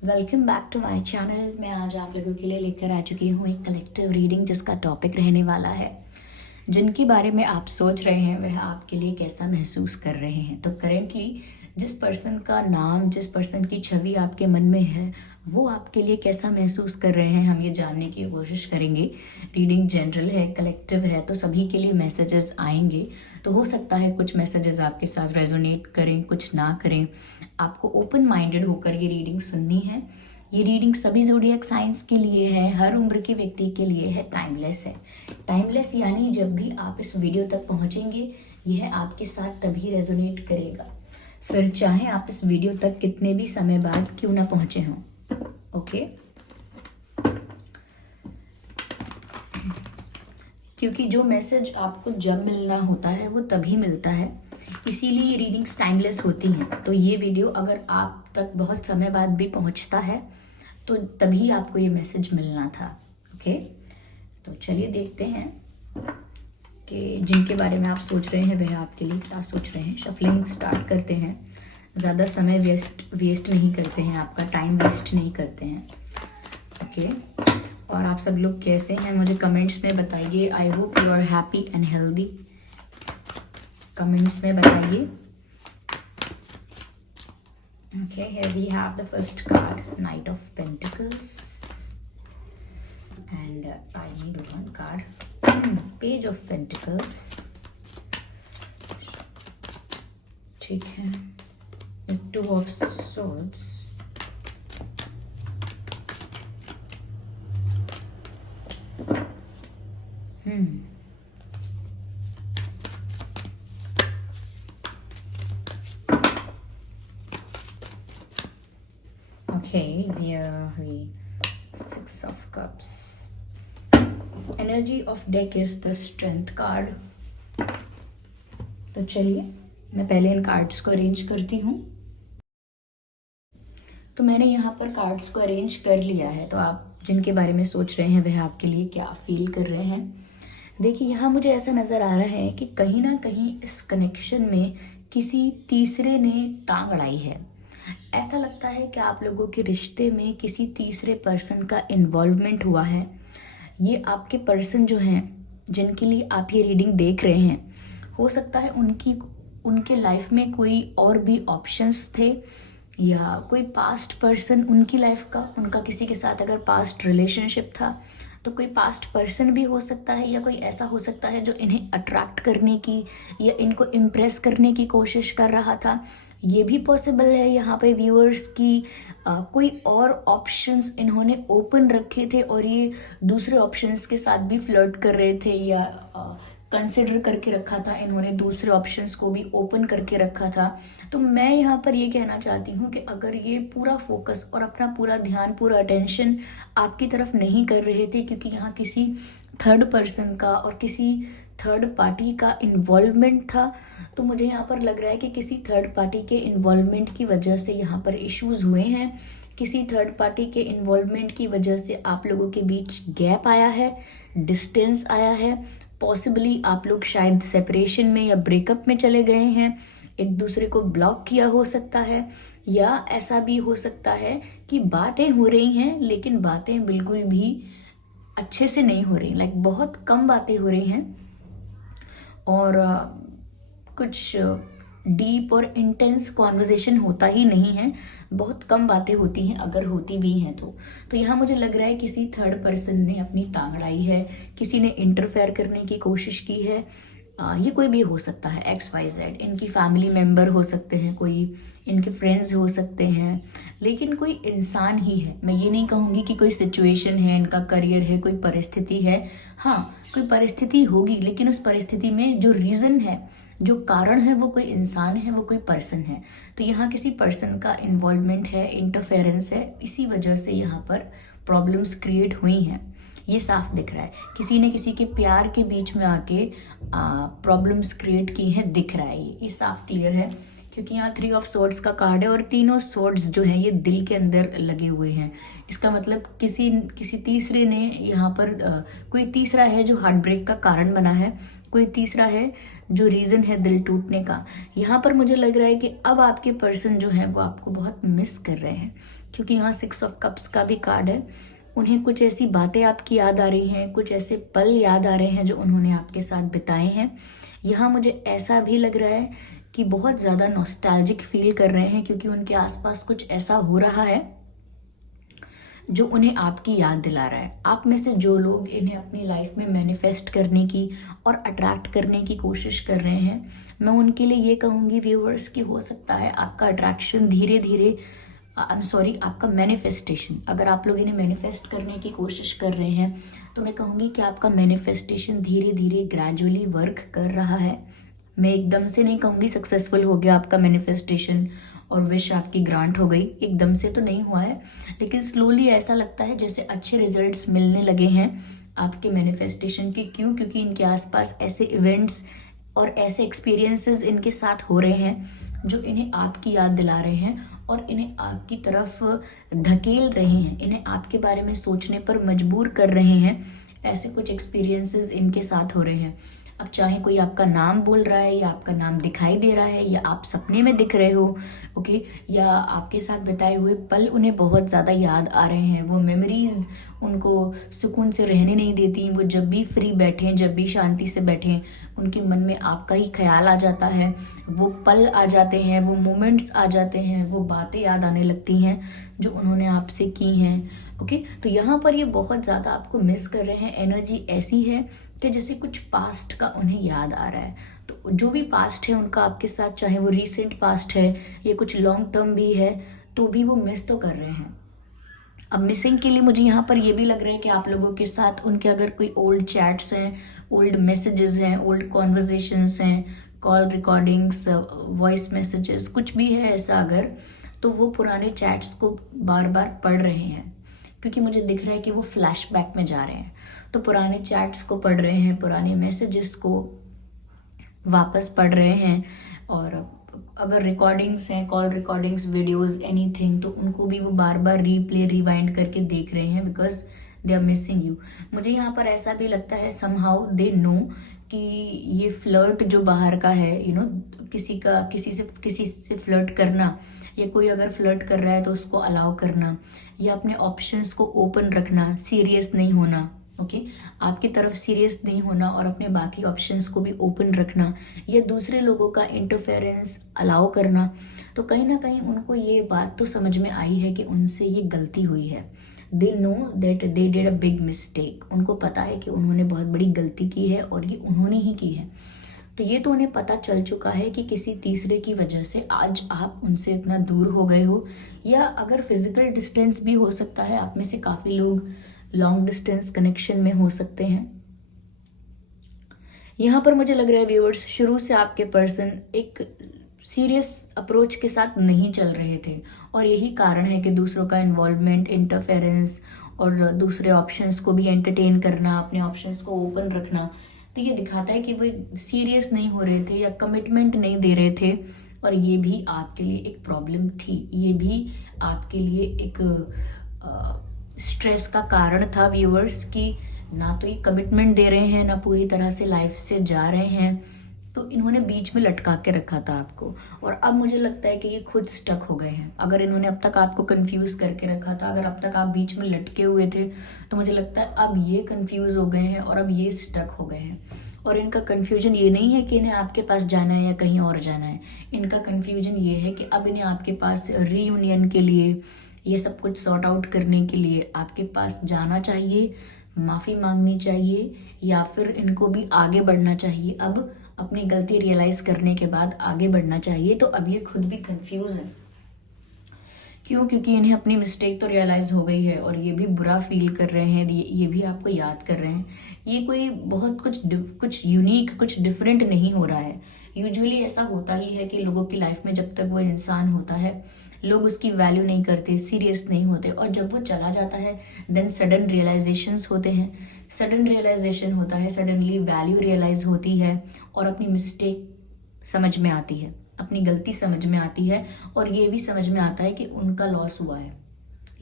Welcome back to my channel. मैं आज आप लोगों के लिए लेकर आ चुकी हूँ एक कलेक्टिव रीडिंग जिसका टॉपिक रहने वाला है जिनके बारे में आप सोच रहे हैं वह आपके लिए कैसा महसूस कर रहे हैं। तो करेंटली जिस पर्सन का नाम, जिस पर्सन की छवि आपके मन में है, वो आपके लिए कैसा महसूस कर रहे हैं, हम ये जानने की कोशिश करेंगे। रीडिंग जनरल है, कलेक्टिव है, तो सभी के लिए मैसेजेस आएंगे। तो हो सकता है कुछ मैसेजेस आपके साथ रेजोनेट करें, कुछ ना करें। आपको ओपन माइंडेड होकर ये रीडिंग सुननी है। ये रीडिंग सभी ज़ोडिएक साइंस के लिए है, हर उम्र के व्यक्ति के लिए है, टाइमलेस है। टाइमलेस यानी जब भी आप इस वीडियो तक पहुंचेंगे यह आपके साथ तभी रेजोनेट करेगा, फिर चाहे आप इस वीडियो तक कितने भी समय बाद क्यों ना पहुंचे हों। ओके, क्योंकि जो मैसेज आपको जब मिलना होता है वो तभी मिलता है, इसीलिए ये रीडिंग्स टाइमलेस होती हैं। तो ये वीडियो अगर आप तक बहुत समय बाद भी पहुंचता है तो तभी आपको ये मैसेज मिलना था। ओके, तो चलिए देखते हैं कि जिनके बारे में आप सोच रहे हैं वह आपके लिए क्या सोच रहे हैं। शफलिंग स्टार्ट करते हैं। ज़्यादा समय वेस्ट नहीं करते हैं, आपका टाइम वेस्ट नहीं करते हैं। ओके, और आप सब लोग कैसे हैं मुझे कमेंट्स में बताइए। I hope you are happy and healthy. Comments में बताइए। Okay, here we have the first card, Knight of Pentacles, and I need one card, Page of Pentacles. ठीक है, the Two of Swords, Okay, the Six of Cups. Energy of deck is the Strength card. तो चलिए मैं पहले इन cards को arrange करती हूँ। तो मैंने यहाँ पर कार्ड्स को अरेंज कर लिया है। तो आप जिनके बारे में सोच रहे हैं वह आपके लिए क्या फील कर रहे हैं। देखिए, यहाँ मुझे ऐसा नज़र आ रहा है कि कहीं ना कहीं इस कनेक्शन में किसी तीसरे ने टांग अड़ाई है। ऐसा लगता है कि आप लोगों के रिश्ते में किसी तीसरे पर्सन का इन्वॉल्वमेंट हुआ है। ये आपके पर्सन जो हैं जिनके लिए आप ये रीडिंग देख रहे हैं, हो सकता है उनके लाइफ में कोई और भी ऑप्शंस थे, या कोई पास्ट पर्सन उनकी लाइफ का, उनका किसी के साथ अगर पास्ट रिलेशनशिप था तो कोई पास्ट पर्सन भी हो सकता है, या कोई ऐसा हो सकता है जो इन्हें अट्रैक्ट करने की या इनको इम्प्रेस करने की कोशिश कर रहा था। ये भी पॉसिबल है यहाँ पे व्यूअर्स की कोई और ऑप्शंस इन्होंने ओपन रखे थे और ये दूसरे ऑप्शंस के साथ भी फ्लर्ट कर रहे थे, या कंसिडर करके रखा था इन्होंने, दूसरे ऑप्शंस को भी ओपन करके रखा था। तो मैं यहाँ पर ये कहना चाहती हूँ कि अगर ये पूरा फोकस और अपना पूरा ध्यान, पूरा अटेंशन आपकी तरफ नहीं कर रहे थे, क्योंकि यहाँ किसी थर्ड पर्सन का और किसी थर्ड पार्टी का इन्वॉल्वमेंट था, तो मुझे यहाँ पर लग रहा है कि किसी थर्ड पार्टी के इन्वॉल्वमेंट की वजह से यहाँ पर इश्यूज हुए हैं। किसी थर्ड पार्टी के इन्वॉल्वमेंट की वजह से आप लोगों के बीच गैप आया है, डिस्टेंस आया है। पॉसिबली आप लोग शायद सेपरेशन में या ब्रेकअप में चले गए हैं, एक दूसरे को ब्लॉक किया हो सकता है, या ऐसा भी हो सकता है कि बातें हो रही हैं लेकिन बातें बिल्कुल भी अच्छे से नहीं हो रही, लाइक बहुत कम बातें हो रही हैं और कुछ डीप और इंटेंस कॉन्वर्जेशन होता ही नहीं है, बहुत कम बातें होती हैं, अगर होती भी हैं तो यहाँ मुझे लग रहा है किसी थर्ड पर्सन ने अपनी टांग अड़ाई है, किसी ने इंटरफेयर करने की कोशिश की है। ये कोई भी हो सकता है, XYZ, इनकी फैमिली मेम्बर हो सकते हैं, कोई इनके फ्रेंड्स हो सकते हैं, लेकिन कोई इंसान ही है। मैं ये नहीं कहूँगी कि कोई सिचुएशन है, इनका करियर है, कोई परिस्थिति है। हाँ, कोई परिस्थिति होगी, लेकिन उस परिस्थिति में जो रीज़न है, जो कारण है, वो कोई इंसान है, वो कोई पर्सन है। तो यहाँ किसी पर्सन का इन्वॉल्वमेंट है, इंटरफेरेंस है, इसी वजह से यहाँ पर प्रॉब्लम्स क्रिएट हुई हैं। ये साफ दिख रहा है, किसी ने किसी के प्यार के बीच में आके प्रॉब्लम्स क्रिएट की हैं, दिख रहा है। ये साफ क्लियर है, क्योंकि यहाँ 3 ऑफ सोर्ड्स का कार्ड है और तीनों सोर्ड्स जो हैं ये दिल के अंदर लगे हुए हैं। इसका मतलब किसी तीसरे ने यहाँ पर कोई तीसरा है जो हार्ट ब्रेक का कारण बना है, कोई तीसरा है जो रीज़न है दिल टूटने का। यहाँ पर मुझे लग रहा है कि अब आपके पर्सन जो है वो आपको बहुत मिस कर रहे हैं, क्योंकि यहाँ 6 ऑफ कप्स का भी कार्ड है। उन्हें कुछ ऐसी बातें आपकी याद आ रही हैं, कुछ ऐसे पल याद आ रहे हैं जो उन्होंने आपके साथ बिताए हैं। यहाँ मुझे ऐसा भी लग रहा है कि बहुत ज़्यादा नॉस्टैल्जिक फील कर रहे हैं, क्योंकि उनके आसपास कुछ ऐसा हो रहा है जो उन्हें आपकी याद दिला रहा है। आप में से जो लोग इन्हें अपनी लाइफ में मैनिफेस्ट करने की और अट्रैक्ट करने की कोशिश कर रहे हैं, मैं उनके लिए ये कहूँगी व्यूअर्स कि हो सकता है आपका अट्रैक्शन धीरे धीरे आपका मैनिफेस्टेशन, अगर आप लोग इन्हें मैनिफेस्ट करने की कोशिश कर रहे हैं तो मैं कहूँगी कि आपका मैनिफेस्टेशन धीरे धीरे ग्रेजुअली वर्क कर रहा है। मैं एकदम से नहीं कहूँगी सक्सेसफुल हो गया आपका मैनिफेस्टेशन और विश आपकी ग्रांट हो गई, एकदम से तो नहीं हुआ है, लेकिन स्लोली ऐसा लगता है जैसे अच्छे रिजल्ट्स मिलने लगे हैं आपके मैनिफेस्टेशन के। क्यों? क्योंकि इनके आसपास ऐसे इवेंट्स और ऐसे एक्सपीरियंसेस इनके साथ हो रहे हैं जो इन्हें आपकी याद दिला रहे हैं और इन्हें आपकी तरफ धकेल रहे हैं, इन्हें आपके बारे में सोचने पर मजबूर कर रहे हैं। ऐसे कुछ एक्सपीरियंसेस इनके साथ हो रहे हैं। अब चाहे कोई आपका नाम बोल रहा है या आपका नाम दिखाई दे रहा है या आप सपने में दिख रहे हो, ओके, या आपके साथ बिताए हुए पल उन्हें बहुत ज़्यादा याद आ रहे हैं। वो मेमोरीज उनको सुकून से रहने नहीं देती। वो जब भी फ्री बैठें, जब भी शांति से बैठें, उनके मन में आपका ही ख्याल आ जाता है, वो पल आ जाते हैं, वो मोमेंट्स आ जाते हैं, वो बातें याद आने लगती हैं जो उन्होंने आपसे की हैं। ओके, तो यहाँ पर ये बहुत ज़्यादा आपको मिस कर रहे हैं। एनर्जी ऐसी है कि जैसे कुछ पास्ट का उन्हें याद आ रहा है। तो जो भी पास्ट है उनका आपके साथ, चाहे वो रीसेंट पास्ट है या कुछ लॉन्ग टर्म भी है, तो भी वो मिस तो कर रहे हैं। अब मिसिंग के लिए मुझे यहाँ पर ये भी लग रहा है कि आप लोगों के साथ उनके अगर कोई ओल्ड चैट्स हैं, ओल्ड मैसेजेस हैं, ओल्ड कॉन्वर्जेशंस हैं, कॉल रिकॉर्डिंग्स, वॉइस मैसेजेस, कुछ भी है ऐसा अगर, तो वो पुराने चैट्स को बार बार पढ़ रहे हैं, क्योंकि मुझे दिख रहा है कि वो फ्लैशबैक में जा रहे हैं। तो पुराने चैट्स को पढ़ रहे हैं, पुराने मैसेजेस को वापस पढ़ रहे हैं, और अगर रिकॉर्डिंग्स हैं, कॉल रिकॉर्डिंग्स, वीडियोस, एनीथिंग, तो उनको भी वो बार बार रीप्ले रिवाइंड करके देख रहे हैं, because they are missing you. मुझे यहाँ पर ऐसा भी लगता है समहाउ दे नो कि ये फ्लर्ट जो बाहर का है, यू नो, किसी से फ्लर्ट करना, या कोई अगर फ्लर्ट कर रहा है तो उसको अलाउ करना, या अपने ऑप्शंस को ओपन रखना, सीरियस नहीं होना, ओके, आपकी तरफ सीरियस नहीं होना और अपने बाकी ऑप्शंस को भी ओपन रखना, या दूसरे लोगों का इंटरफेरेंस अलाउ करना, तो कहीं ना कहीं उनको ये बात तो समझ में आई है कि उनसे ये गलती हुई है। They know that they did a big mistake. उनको पता है कि उन्होंने बहुत बड़ी गलती की है और ये उन्होंने ही की है। तो ये तो उन्हें पता चल चुका है कि किसी तीसरे की वजह से आज आप उनसे इतना दूर हो गए हो, या अगर फिजिकल डिस्टेंस भी हो सकता है। आप में से काफ़ी लोग लॉन्ग डिस्टेंस कनेक्शन में हो सकते हैं। यहाँ पर मुझे लग रहा है व्यूअर्स, शुरू से आपके पर्सन एक सीरियस अप्रोच के साथ नहीं चल रहे थे, और यही कारण है कि दूसरों का इन्वॉल्वमेंट, इंटरफेरेंस और दूसरे ऑप्शंस को भी एंटरटेन करना, अपने ऑप्शंस को ओपन रखना, तो ये दिखाता है कि वो सीरियस नहीं हो रहे थे या कमिटमेंट नहीं दे रहे थे। और ये भी आपके लिए एक प्रॉब्लम थी, ये भी आपके लिए एक स्ट्रेस का कारण था व्यूअर्स, कि ना तो ये कमिटमेंट दे रहे हैं, ना पूरी तरह से लाइफ से जा रहे हैं। तो इन्होंने बीच में लटका के रखा था आपको, और अब मुझे लगता है कि ये खुद स्टक हो गए हैं। अगर इन्होंने अब तक आपको कंफ्यूज करके रखा था, अगर अब तक आप बीच में लटके हुए थे, तो मुझे लगता है अब ये कंफ्यूज हो गए हैं और अब ये स्टक हो गए हैं। और इनका कंफ्यूजन ये नहीं है कि इन्हें आपके पास जाना है या कहीं और जाना है। इनका कंफ्यूजन ये है कि अब इन्हें आपके पास रीयूनियन के लिए, ये सब कुछ सॉर्ट आउट करने के लिए आपके पास जाना चाहिए, माफ़ी मांगनी चाहिए, या फिर इनको भी आगे बढ़ना चाहिए। अब अपनी गलती रियलाइज़ करने के बाद आगे बढ़ना चाहिए। तो अब ये खुद भी कंफ्यूज है। क्यों? क्योंकि इन्हें अपनी मिस्टेक तो रियलाइज़ हो गई है और ये भी बुरा फील कर रहे हैं, ये भी आपको याद कर रहे हैं। ये कोई बहुत कुछ यूनिक, कुछ डिफरेंट नहीं हो रहा है। यूजुअली ऐसा होता ही है कि लोगों की लाइफ में जब तक वो इंसान होता है, लोग उसकी वैल्यू नहीं करते, सीरियस नहीं होते, और जब वो चला जाता है देन सडन रियलाइजेशंस होते हैं। सडन रियलाइजेशन होता है, सडनली वैल्यू रियलाइज होती है और अपनी मिस्टेक समझ में आती है। अपनी गलती समझ में आती है और ये भी समझ में आता है कि उनका लॉस हुआ है।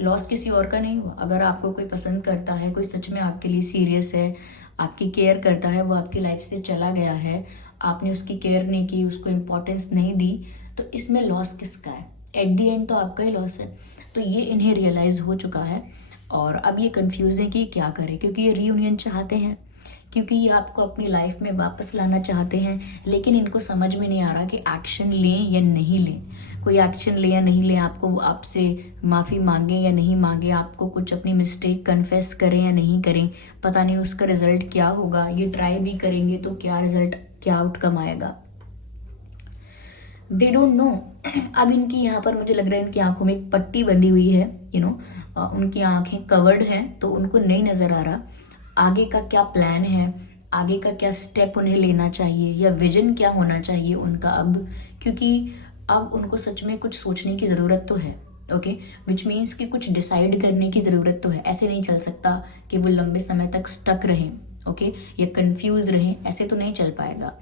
लॉस किसी और का नहीं हुआ। अगर आपको कोई पसंद करता है, कोई सच में आपके लिए सीरियस है, आपकी केयर करता है, वो आपकी लाइफ से चला गया है, आपने उसकी केयर नहीं की, उसको इम्पोर्टेंस नहीं दी, तो इसमें लॉस किसका है? एट दी एंड तो आपका ही लॉस है। तो ये इन्हें रियलाइज़ हो चुका है और अब ये कंफ्यूज है कि क्या करें, क्योंकि ये रीयूनियन चाहते हैं, क्योंकि ये आपको अपनी लाइफ में वापस लाना चाहते हैं, लेकिन इनको समझ में नहीं आ रहा कि एक्शन लें या नहीं लें। कोई एक्शन ले या नहीं ले, आपको आपसे माफ़ी मांगे या नहीं मांगे, आपको कुछ अपनी मिस्टेक कन्फेस करें या नहीं करें, पता नहीं उसका रिजल्ट क्या होगा। ये ट्राई भी करेंगे तो क्या रिजल्ट, क्या आउटकम आएगा, दे डोंट नो। अब इनकी यहाँ पर मुझे लग रहा है इनकी आंखों में एक पट्टी बंधी हुई है, उनकी आंखें कवर्ड हैं, तो उनको नहीं नज़र आ रहा आगे का क्या प्लान है, आगे का क्या स्टेप उन्हें लेना चाहिए, या विजन क्या होना चाहिए उनका अब, क्योंकि अब उनको सच में कुछ सोचने की ज़रूरत तो है। ओके, विच मीन्स कि कुछ डिसाइड करने की ज़रूरत तो है। ऐसे नहीं चल सकता कि वो लंबे समय तक स्टक रहें, ओके, या कंफ्यूज रहें, ऐसे तो नहीं चल पाएगा।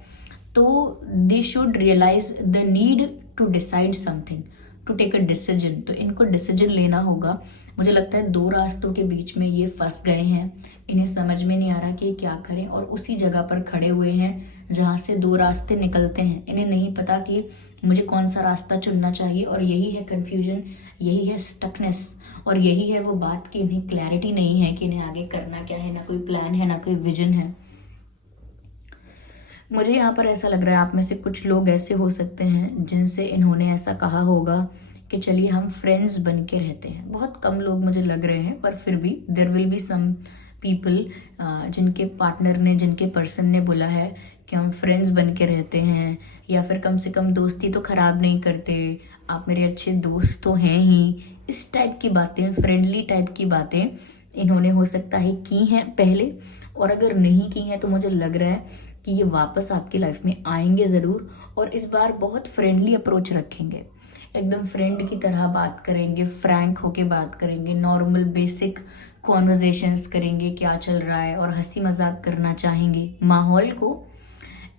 तो they should realise the need to decide something, to take a decision. तो इनको डिसीजन लेना होगा। मुझे लगता है दो रास्तों के बीच में ये फंस गए हैं, इन्हें समझ में नहीं आ रहा कि क्या करें, और उसी जगह पर खड़े हुए हैं जहाँ से दो रास्ते निकलते हैं। इन्हें नहीं पता कि मुझे कौन सा रास्ता चुनना चाहिए, और यही है कन्फ्यूजन, यही है स्टकनेस, और यही है वो बात कि इन्हें क्लैरिटी नहीं है कि इन्हें आगे करना क्या है, ना कोई प्लान है, ना कोई विजन है। मुझे यहाँ पर ऐसा लग रहा है आप में से कुछ लोग ऐसे हो सकते हैं जिनसे इन्होंने ऐसा कहा होगा कि चलिए हम फ्रेंड्स बन के रहते हैं। बहुत कम लोग मुझे लग रहे हैं, पर फिर भी there will be some people जिनके पार्टनर ने, जिनके पर्सन ने बोला है कि हम फ्रेंड्स बन के रहते हैं, या फिर कम से कम दोस्ती तो ख़राब नहीं करते, आप मेरे अच्छे दोस्त तो हैं ही। इस टाइप की बातें, फ्रेंडली टाइप की बातें इन्होंने हो सकता है की हैं पहले, और अगर नहीं की हैं तो मुझे लग रहा है कि ये वापस आपकी लाइफ में आएंगे ज़रूर, और इस बार बहुत फ्रेंडली अप्रोच रखेंगे, एकदम फ्रेंड की तरह बात करेंगे, फ्रैंक होके बात करेंगे, नॉर्मल बेसिक कॉन्वर्जेशंस करेंगे, क्या चल रहा है, और हंसी मजाक करना चाहेंगे। माहौल को,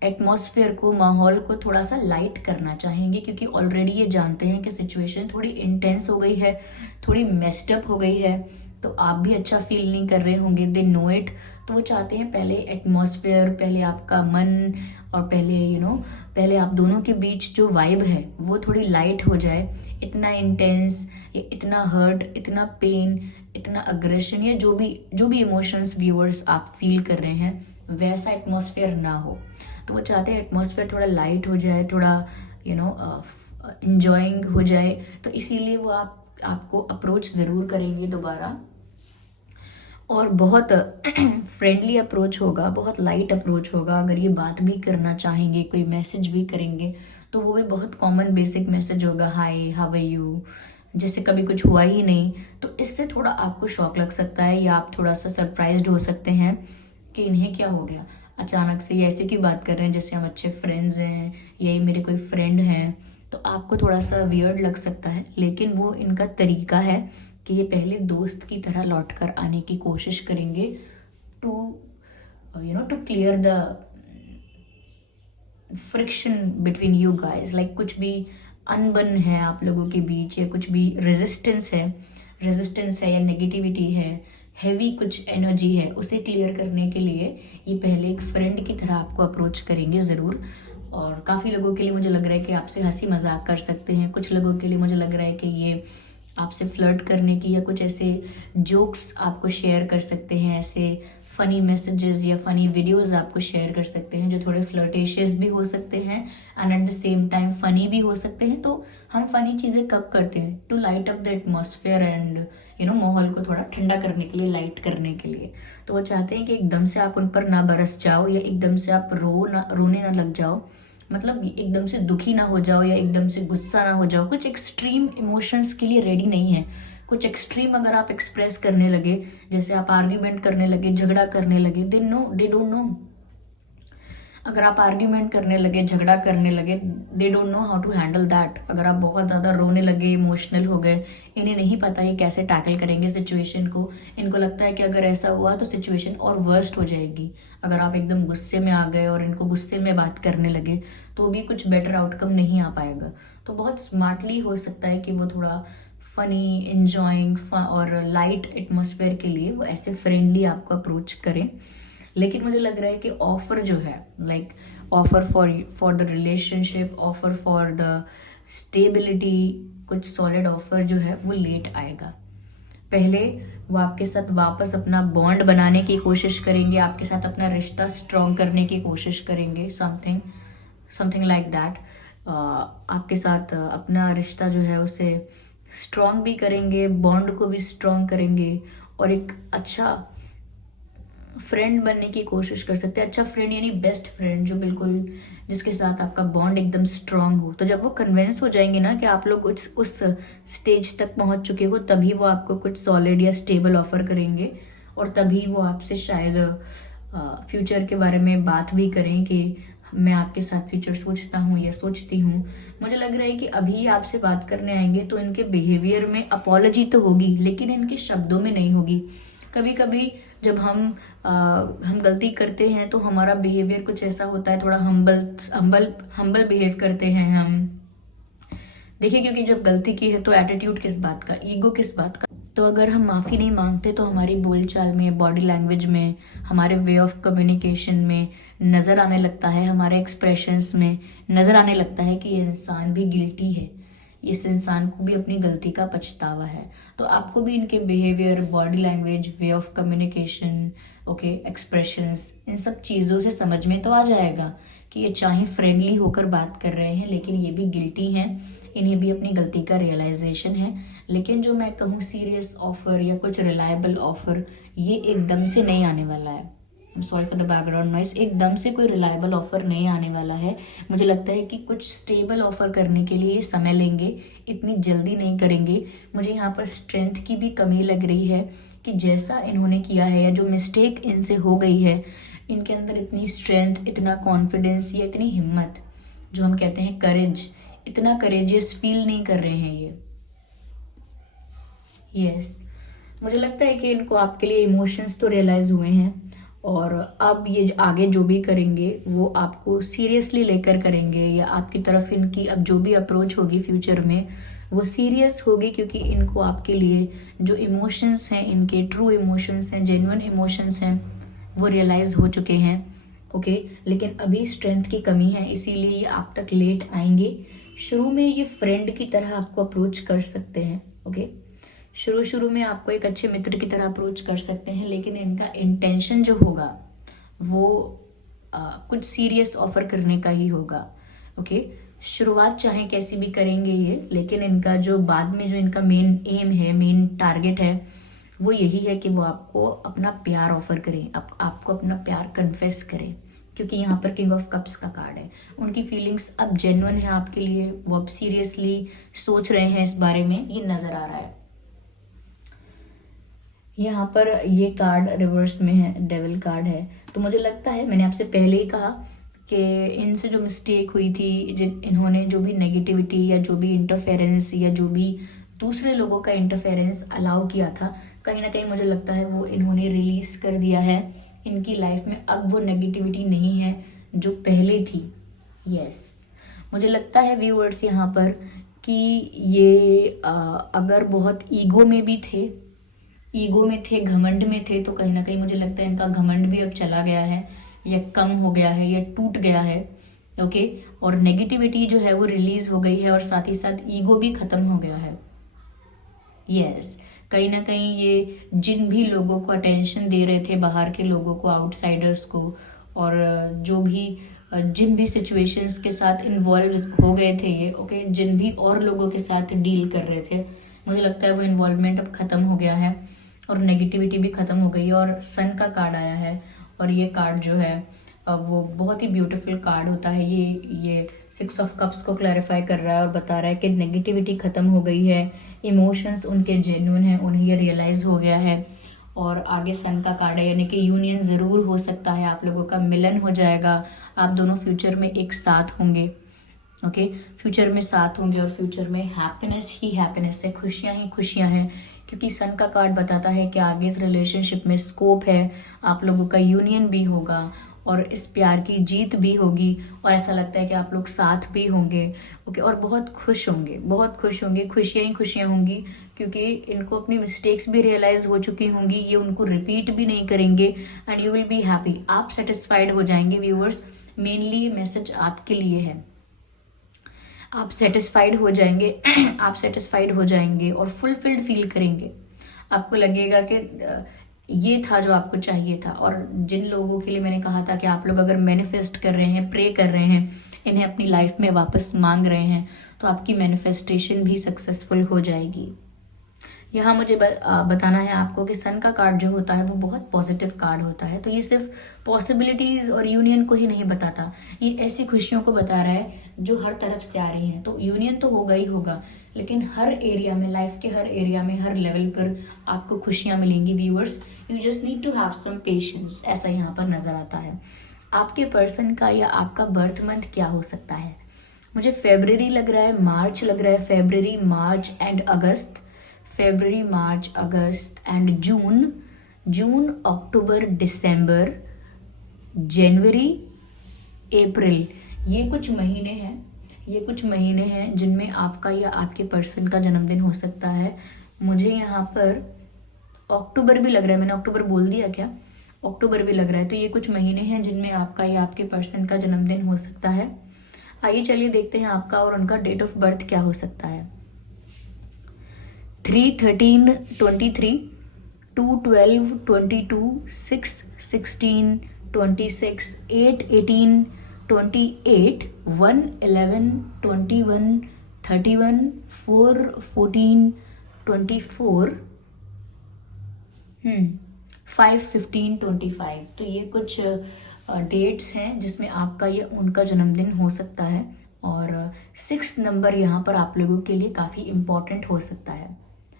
एटमॉस्फेयर को, माहौल को थोड़ा सा लाइट करना चाहेंगे, क्योंकि ऑलरेडी ये जानते हैं कि सिचुएशन थोड़ी इंटेंस हो गई है, थोड़ी मेस्ड अप हो गई है, तो आप भी अच्छा फील नहीं कर रहे होंगे, दे नो इट। तो वो चाहते हैं पहले एटमॉस्फेयर, पहले आपका मन, और पहले पहले आप दोनों के बीच जो वाइब है वो थोड़ी लाइट हो जाए। इतना इंटेंस, या इतना हर्ट, इतना पेन, इतना अग्रेशन, या जो भी इमोशंस व्यूअर्स आप फील कर रहे हैं, वैसा एटमॉस्फेयर ना हो। तो वो चाहते हैं एटमॉस्फेयर थोड़ा लाइट हो जाए, थोड़ा इंजॉइंग हो जाए, तो इसीलिए वो आपको अप्रोच ज़रूर करेंगे दोबारा, और बहुत फ्रेंडली अप्रोच होगा, बहुत लाइट अप्रोच होगा। अगर ये बात भी करना चाहेंगे, कोई मैसेज भी करेंगे, तो वो भी बहुत कॉमन बेसिक मैसेज होगा, हाय, हाउ आर यू, जैसे कभी कुछ हुआ ही नहीं। तो इससे थोड़ा आपको शॉक लग सकता है, या आप थोड़ा सा सरप्राइज्ड हो सकते हैं कि इन्हें क्या हो गया, अचानक से ये ऐसे की बात कर रहे हैं जैसे हम अच्छे फ्रेंड्स हैं, या ये मेरे कोई फ्रेंड हैं। तो आपको थोड़ा सा वियर्ड लग सकता है, लेकिन वो इनका तरीका है कि ये पहले दोस्त की तरह लौट कर आने की कोशिश करेंगे, to clear the friction between you guys. Like कुछ भी अनबन है आप लोगों के बीच, या कुछ भी रेजिस्टेंस है या नेगेटिविटी है, हैवी कुछ एनर्जी है, उसे क्लियर करने के लिए ये पहले एक फ्रेंड की तरह आपको अप्रोच करेंगे ज़रूर। और काफ़ी लोगों के लिए मुझे लग रहा है कि आपसे हंसी मजाक कर सकते हैं, कुछ लोगों के लिए मुझे लग रहा है कि ये आपसे फ्लर्ट करने की, या कुछ ऐसे जोक्स आपको शेयर कर सकते हैं, ऐसे फ़नी मैसेजेस या फ़नी वीडियोस आपको शेयर कर सकते हैं जो थोड़े फ्लर्टेशियस भी हो सकते हैं and at the same time funny भी हो सकते हैं। तो हम फ़नी चीज़ें कब करते हैं? To light up the atmosphere and माहौल को थोड़ा ठंडा करने के लिए, लाइट करने के लिए। तो वो चाहते हैं कि एकदम से आप उन पर ना बरस जाओ, या एकदम से आप रोने ना लग जाओ, मतलब एकदम से दुखी ना हो जाओ, या एकदम से गुस्सा ना हो जाओ। कुछ एक्सट्रीम इमोशंस के लिए रेडी नहीं है। कुछ एक्सट्रीम अगर आप एक्सप्रेस करने लगे, जैसे आप आर्ग्यूमेंट करने लगे, झगड़ा करने लगे, दे डोंट नो। अगर आप आर्ग्यूमेंट करने लगे, झगड़ा करने लगे, they don't know how to handle that. अगर आप बहुत ज़्यादा रोने लगे, इमोशनल हो गए, इन्हें नहीं पता ये कैसे टैकल करेंगे सिचुएशन को। इनको लगता है कि अगर ऐसा हुआ तो सिचुएशन और वर्स्ट हो जाएगी। अगर आप एकदम गुस्से में आ गए और इनको गुस्से में बात करने लगे तो भी कुछ बेटर आउटकम नहीं आ पाएगा। तो बहुत स्मार्टली हो सकता है कि वो थोड़ा फनी, इंजॉइंग और लाइट एटमॉस्फेयर के लिए वो ऐसे फ्रेंडली आपको अप्रोच करें। लेकिन मुझे लग रहा है कि ऑफर जो है, like offer for the relationship, offer for the stability, कुछ सॉलिड ऑफर जो है वो लेट आएगा। पहले वो आपके साथ वापस अपना बॉन्ड बनाने की कोशिश करेंगे, आपके साथ अपना रिश्ता स्ट्रॉन्ग करने की कोशिश करेंगे, समथिंग लाइक दैट। आपके साथ अपना रिश्ता जो है उसे स्ट्रॉन्ग भी करेंगे, बॉन्ड को भी स्ट्रॉन्ग करेंगे और एक अच्छा फ्रेंड बनने की कोशिश कर सकते हैं। अच्छा फ्रेंड यानी बेस्ट फ्रेंड, जो बिल्कुल जिसके साथ आपका बॉन्ड एकदम स्ट्रांग हो। तो जब वो कन्विंस हो जाएंगे ना कि आप लोग उस स्टेज तक पहुंच चुके हो, तभी वो आपको कुछ सॉलिड या स्टेबल ऑफर करेंगे और तभी वो आपसे शायद फ्यूचर के बारे में बात भी करें कि मैं आपके साथ फ्यूचर सोचता हूँ या सोचती हूँ। मुझे लग रहा है कि अभी आपसे बात करने आएंगे तो इनके बिहेवियर में अपॉलॉजी तो होगी, लेकिन इनके शब्दों में नहीं होगी। कभी कभी जब हम गलती करते हैं तो हमारा बिहेवियर कुछ ऐसा होता है, थोड़ा हम्बल बिहेव करते हैं हम। देखिए, क्योंकि जब गलती की है तो एटीट्यूड किस बात का, ईगो किस बात का। तो अगर हम माफ़ी नहीं मांगते तो हमारी बोलचाल में, बॉडी लैंग्वेज में, हमारे वे ऑफ कम्युनिकेशन में नज़र आने लगता है, हमारे एक्सप्रेशंस में नज़र आने लगता है कि ये इंसान भी गिल्टी है, इस इंसान को भी अपनी गलती का पछतावा है। तो आपको भी इनके behaviour, body language, way of communication, okay, expressions, इन सब चीज़ों से समझ में तो आ जाएगा कि ये चाहे फ्रेंडली होकर बात कर रहे हैं लेकिन ये भी गिल्टी हैं, इन्हें भी अपनी गलती का रियलाइजेशन है। लेकिन जो मैं कहूँ सीरियस ऑफर या कुछ रिलायबल ऑफर, ये एकदम से नहीं आने वाला है। Sorry for the background noise. एकदम से कोई रिलायबल ऑफर नहीं आने वाला है। मुझे लगता है कि कुछ स्टेबल ऑफर करने के लिए समय लेंगे, इतनी जल्दी नहीं करेंगे। मुझे यहाँ पर स्ट्रेंथ की भी कमी लग रही है कि जैसा इन्होंने किया है या जो मिस्टेक इनसे हो गई है, इनके अंदर इतनी स्ट्रेंथ, इतना कॉन्फिडेंस या इतनी हिम्मत, जो हम कहते हैं करेज, इतना करेजियस फील नहीं कर रहे हैं ये। यस, मुझे लगता है कि इनको आपके लिए इमोशंस तो रियलाइज हुए हैं और अब ये आगे जो भी करेंगे वो आपको सीरियसली लेकर करेंगे, या आपकी तरफ इनकी अब जो भी अप्रोच होगी फ्यूचर में वो सीरियस होगी, क्योंकि इनको आपके लिए जो इमोशंस हैं, इनके ट्रू इमोशंस हैं, जेन्युइन इमोशंस हैं, वो रियलाइज हो चुके हैं। ओके, लेकिन अभी स्ट्रेंथ की कमी है, इसीलिए ये आप तक लेट आएंगे। शुरू में ये फ्रेंड की तरह आपको अप्रोच कर सकते हैं। ओके, शुरू में आपको एक अच्छे मित्र की तरह अप्रोच कर सकते हैं, लेकिन इनका इंटेंशन जो होगा वो कुछ सीरियस ऑफर करने का ही होगा। ओके, शुरुआत चाहे कैसी भी करेंगे ये, लेकिन इनका जो बाद में जो इनका मेन एम है, मेन टारगेट है, वो यही है कि वो आपको अपना प्यार ऑफर करें, आपको अपना प्यार कन्फेस करें, क्योंकि यहाँ पर किंग ऑफ कप्स का कार्ड है। उनकी फीलिंग्स अब जेन्युइन है आपके लिए, वो अब सीरियसली सोच रहे हैं इस बारे में, ये नज़र आ रहा है। यहाँ पर ये कार्ड रिवर्स में है, डेविल कार्ड है। तो मुझे लगता है, मैंने आपसे पहले ही कहा कि इनसे जो मिस्टेक हुई थी, इन्होंने जो भी नेगेटिविटी या जो भी इंटरफेरेंस या जो भी दूसरे लोगों का इंटरफेरेंस अलाउ किया था, कहीं ना कहीं मुझे लगता है वो इन्होंने रिलीज कर दिया है। इनकी लाइफ में अब वो नेगेटिविटी नहीं है जो पहले थी। यस, मुझे लगता है व्यूअर्स यहाँ पर कि ये अगर बहुत ईगो में थे, घमंड में थे, तो कहीं ना कहीं मुझे लगता है इनका घमंड भी अब चला गया है या कम हो गया है या टूट गया है। ओके, और नेगेटिविटी जो है वो रिलीज हो गई है और साथ ही साथ ईगो भी खत्म हो गया है। यस, कहीं ना कहीं ये जिन भी लोगों को अटेंशन दे रहे थे, बाहर के लोगों को, आउटसाइडर्स को, और जिन भी सिचुएशंस के साथ इन्वॉल्व हो गए थे ये, ओके, जिन भी और लोगों के साथ डील कर रहे थे, मुझे लगता है वो इन्वॉल्वमेंट अब ख़त्म हो गया है और नेगेटिविटी भी ख़त्म हो गई है। और सन का कार्ड आया है, और ये कार्ड जो है वो बहुत ही ब्यूटीफुल कार्ड होता है। ये 6 ऑफ कप्स को क्लैरिफाई कर रहा है और बता रहा है कि नेगेटिविटी ख़त्म हो गई है, इमोशंस उनके जेन्युइन हैं, उन्हें ये रियलाइज़ हो गया है और आगे सन का कार्ड है, यानी कि यूनियन ज़रूर हो सकता है, आप लोगों का मिलन हो जाएगा, आप दोनों फ्यूचर में एक साथ होंगे। ओके, फ्यूचर में साथ होंगे और फ्यूचर में हैप्पीनेस ही हैप्पीनेस है, खुशियाँ ही खुशियाँ हैं, क्योंकि सन का कार्ड बताता है कि आगे इस रिलेशनशिप में स्कोप है, आप लोगों का यूनियन भी होगा और इस प्यार की जीत भी होगी और ऐसा लगता है कि आप लोग साथ भी होंगे। ओके, और बहुत खुश होंगे, बहुत खुश होंगे, खुशियाँ ही खुशियाँ होंगी, क्योंकि इनको अपनी मिस्टेक्स भी रियलाइज हो चुकी होंगी, ये उनको रिपीट भी नहीं करेंगे and you will be happy. आप सेटिस्फाइड हो जाएंगे व्यूअर्स, मेनली ये मैसेज आपके लिए है, आप सेटिस्फाइड हो जाएंगे आप सेटिस्फाइड हो जाएंगे और फुलफिल्ड फील करेंगे। आपको लगेगा कि ये था जो आपको चाहिए था। और जिन लोगों के लिए मैंने कहा था कि आप लोग अगर मैनिफेस्ट कर रहे हैं, प्रे कर रहे हैं, इन्हें अपनी लाइफ में वापस मांग रहे हैं, तो आपकी मैनिफेस्टेशन भी सक्सेसफुल हो जाएगी। यहाँ मुझे बताना है आपको कि सन का कार्ड जो होता है वो बहुत पॉजिटिव कार्ड होता है, तो ये सिर्फ पॉसिबिलिटीज़ और यूनियन को ही नहीं बताता, ये ऐसी खुशियों को बता रहा है जो हर तरफ से आ रही हैं। तो यूनियन तो होगा ही होगा, लेकिन हर एरिया में, लाइफ के हर एरिया में, हर लेवल पर आपको खुशियाँ मिलेंगी viewers. You just need to have some patience, ऐसा यहाँ पर नज़र आता है। आपके पर्सन का या आपका बर्थ मंथ क्या हो सकता है? मुझे फेब्रवरी लग रहा है, मार्च लग रहा है, February, March and August, February, March, August and June, June, October, December, January, April. ये कुछ महीने हैं, ये कुछ महीने हैं जिनमें आपका या आपके पर्सन का जन्मदिन हो सकता है। मुझे यहाँ पर अक्टूबर भी लग रहा है, मैंने अक्टूबर बोल दिया क्या? अक्टूबर भी लग रहा है। तो ये कुछ महीने हैं जिनमें आपका या आपके पर्सन का जन्मदिन हो सकता है। आइए चलिए देखते हैं आपका और उनका डेट ऑफ बर्थ क्या हो सकता है। 3/13/23, 2/12/22, 6/16/26, 8/18/28, 1/11/21, 31, 4/14/24, 5/15/25। तो ये कुछ डेट्स हैं जिसमें आपका या उनका जन्मदिन हो सकता है। और 6 नंबर यहाँ पर आप लोगों के लिए काफ़ी इम्पॉर्टेंट हो सकता है।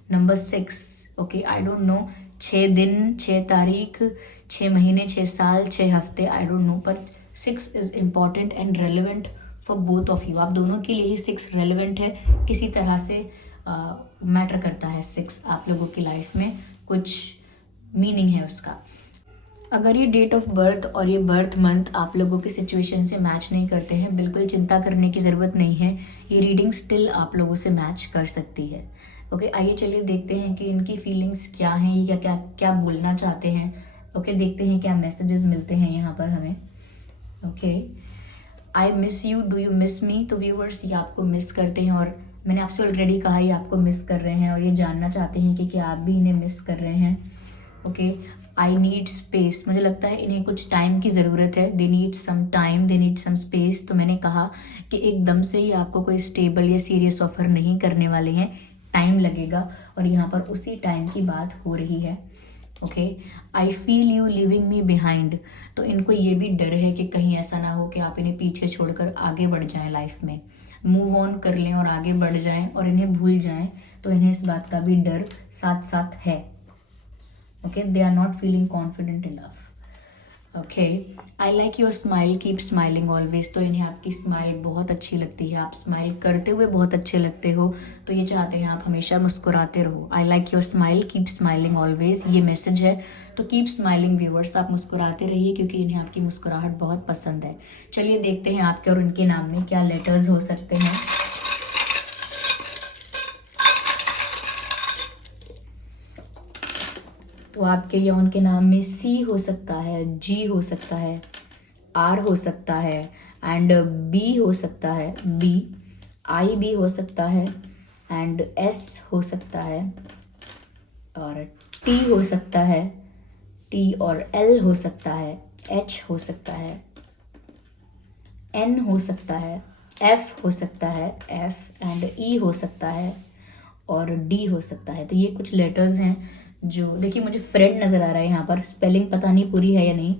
Number 6, okay, I don't know, 6 दिन, 6 तारीख, 6 महीने, 6 साल, 6 हफ्ते, आई डोंट नो, पर 6 is important and relevant for both of you. आप दोनों के लिए ही 6 रेलिवेंट है, किसी तरह से मैटर करता है 6 आप लोगों की लाइफ में, कुछ मीनिंग है उसका। अगर ये डेट ऑफ बर्थ और ये बर्थ मंथ आप लोगों की सिचुएशन से मैच नहीं करते हैं, बिल्कुल चिंता करने की ज़रूरत नहीं है, ये रीडिंग स्टिल आप लोगों से मैच कर सकती है। ओके, आइए चलिए देखते हैं कि इनकी फीलिंग्स क्या हैं, ये क्या क्या क्या बोलना चाहते हैं। ओके, देखते हैं क्या मैसेजेस मिलते हैं यहाँ पर हमें। Okay, I miss you, do you miss मी? तो व्यूअर्स, ये आपको मिस करते हैं और मैंने आपसे ऑलरेडी कहा ये आपको मिस कर रहे हैं और ये जानना चाहते हैं कि क्या आप भी इन्हें मिस कर रहे हैं। ओके, आई नीड स्पेस, मुझे लगता है इन्हें कुछ टाइम की ज़रूरत है, they need some time, they need some space. तो मैंने कहा कि एकदम से ही आपको कोई स्टेबल या सीरियस ऑफर नहीं करने वाले हैं, टाइम लगेगा और यहाँ पर उसी टाइम की बात हो रही है। Okay, I feel you living me behind, तो इनको ये भी डर है कि कहीं ऐसा ना हो कि आप इन्हें पीछे छोड़कर आगे बढ़ जाएं, लाइफ में मूव ऑन कर लें और आगे बढ़ जाएं और इन्हें भूल जाएं, तो इन्हें इस बात का भी डर साथ साथ है। Okay, they are not feeling confident enough. Okay, I like your smile, keep smiling always, तो इन्हें आपकी स्माइल बहुत अच्छी लगती है, आप स्माइल करते हुए बहुत अच्छे लगते हो, तो ये चाहते हैं आप हमेशा मुस्कुराते रहो। आई like your smile, keep smiling always, ये मैसेज है। तो कीप स्माइलिंग व्यूअर्स, आप मुस्कुराते रहिए क्योंकि इन्हें आपकी मुस्कुराहट बहुत पसंद है। चलिए देखते हैं आपके और उनके नाम में क्या लेटर्स हो सकते हैं। तो आपके या उनके नाम में सी हो सकता है, जी हो सकता है, आर हो सकता है एंड बी हो सकता है, बी, आई भी हो सकता है एंड एस हो सकता है और टी हो सकता है, टी और एल हो सकता है, एच हो सकता है, एन हो सकता है, एफ हो सकता है, एफ एंड ई हो सकता है और डी हो सकता है। तो ये कुछ लेटर्स हैं जो, देखिए मुझे फ्रेंड नज़र आ रहा है यहाँ पर, स्पेलिंग पता नहीं पूरी है या नहीं,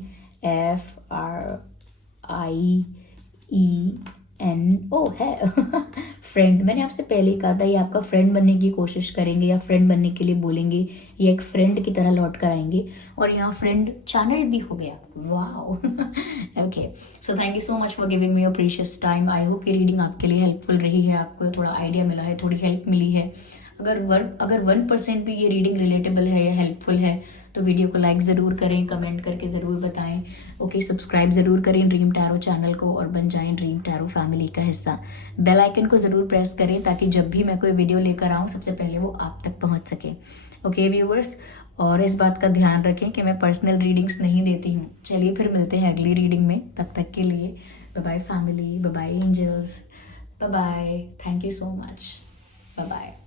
FRIEN, ओ है फ्रेंड, मैंने आपसे पहले ही कहा था, ये आपका फ्रेंड बनने की कोशिश करेंगे या फ्रेंड बनने के लिए बोलेंगे, ये एक फ्रेंड की तरह लौट कर आएंगे। और यहाँ फ्रेंड चैनल भी हो गया, wow. Okay, so thank you so much for giving me your precious time. I hope ये रीडिंग आपके लिए हेल्पफुल रही है, आपको थोड़ा आइडिया मिला है, थोड़ी हेल्प मिली है। अगर 1% भी ये रीडिंग रिलेटेबल है या हेल्पफुल है तो वीडियो को लाइक ज़रूर करें, कमेंट करके ज़रूर बताएं। ओके, सब्सक्राइब ज़रूर करें ड्रीम टैरो चैनल को और बन जाएं ड्रीम टैरो फैमिली का हिस्सा। बेल आइकन को ज़रूर प्रेस करें ताकि जब भी मैं कोई वीडियो लेकर आऊँ सबसे पहले वो आप तक पहुँच सके। ओके व्यूवर्स, और इस बात का ध्यान रखें कि मैं पर्सनल रीडिंग्स नहीं देती हूँ। चलिए फिर मिलते हैं अगली रीडिंग में, तब तक के लिए bye bye family, bye bye angels, bye bye, thank you so much, bye bye.